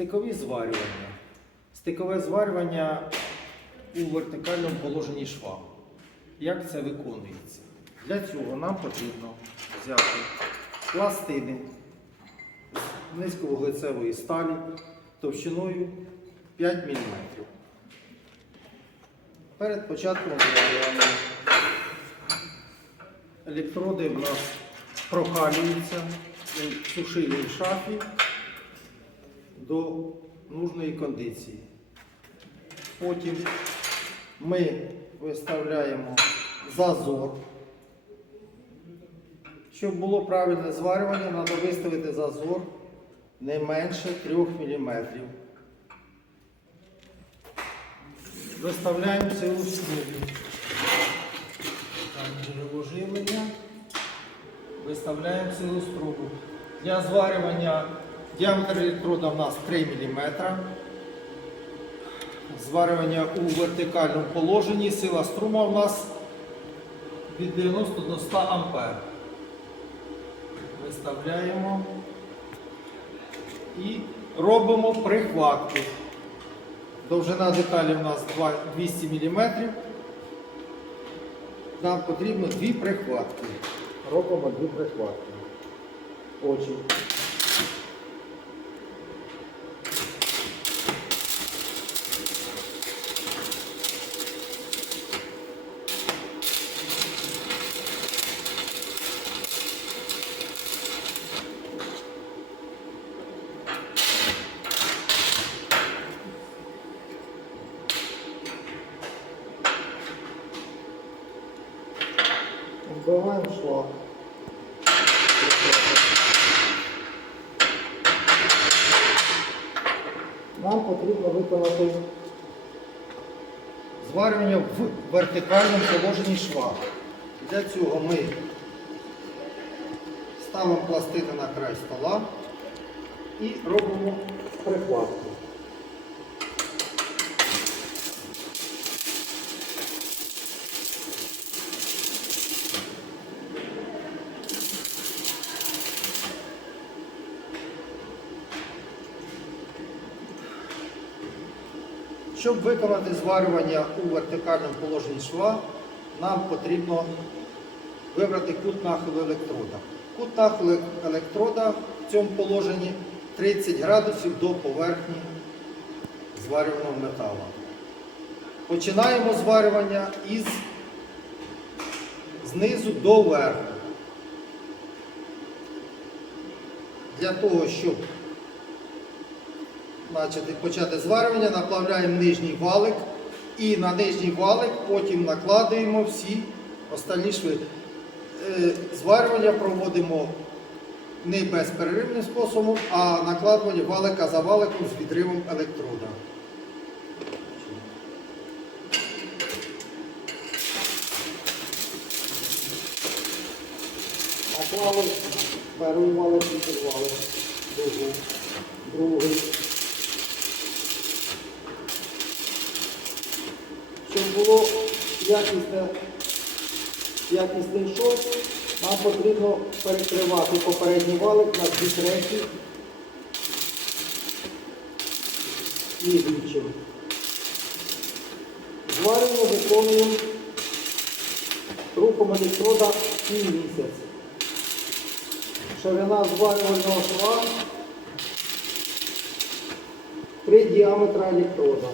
Стикові зварювання. Стикове зварювання у вертикальному положенні шва. Як це виконується? Для цього нам потрібно взяти пластини з низьковуглецевої сталі товщиною 5 мм. Перед початком зварювання електроди в нас прокалюються у сушильній шафі до нужної кондиції. Потім ми виставляємо зазор. Щоб було правильне зварювання, треба виставити зазор не менше 3 мм. Виставляємо силу струму. Там джерело живлення. Виставляємо силу струму. Для зварювання діаметр електрода у нас 3 мм. Зварювання у вертикальному положенні. Сила струма у нас від 90 до 100 А. Виставляємо і робимо прихватку. Довжина деталі у нас 200 мм. Нам потрібно дві прихватки. Робимо дві прихватки. Очі. Потрібно виконати зварювання в вертикальному положенні шва. Для цього ми ставимо пластини на край стола і робимо прихватку. Щоб виконати зварювання у вертикальному положенні шва, нам потрібно вибрати кут нахилу електрода. Кут нахилу електрода в цьому положенні 30 градусів до поверхні зварюваного металу. Починаємо зварювання із знизу до верху. Для того, щоб почати, почати зварювання, наплавляємо нижній валик і на нижній валик потім накладуємо всі остальні шви. Е, Зварювання проводимо не безперервним способом, а накладування валика за валиком з відривом електрода. Наклали, перший валик відірвали, другий, другий. Щоб було якісне, якісний шов, нам потрібно перекривати попередній валик на дві треті слідуючим. Зварюємо, виконуємо рухом електрода пів місяць. Ширина зварювального шва 3 діаметра електрода.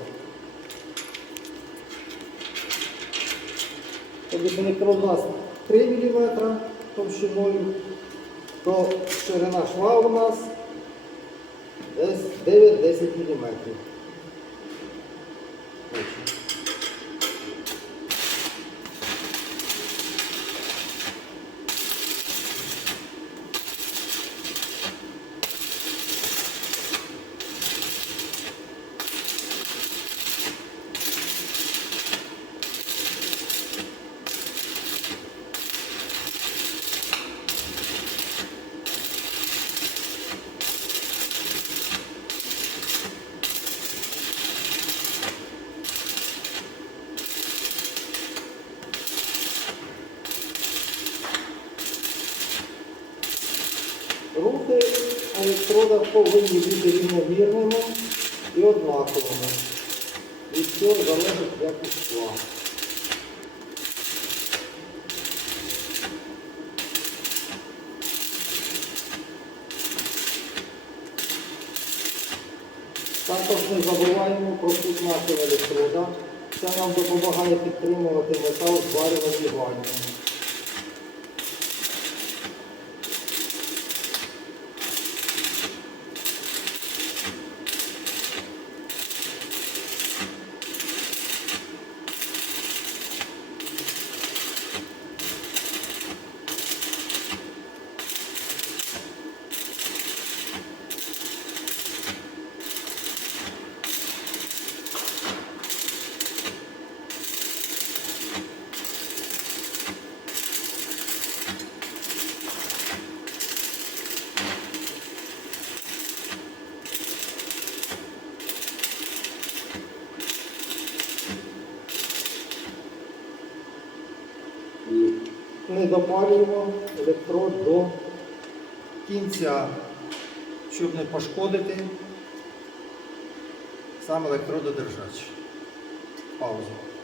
Нас 3 мм товщиною, то ширина шва у нас десь 9-10 мм. Рухи електродах повинні бути рівномірними і однаковими. Від цього залежить якість скла. Також не забуваємо про нашого електрода. Це нам допомагає підтримувати метал в ми допалюємо електрод до кінця, щоб не пошкодити сам електрододержач. Пауза.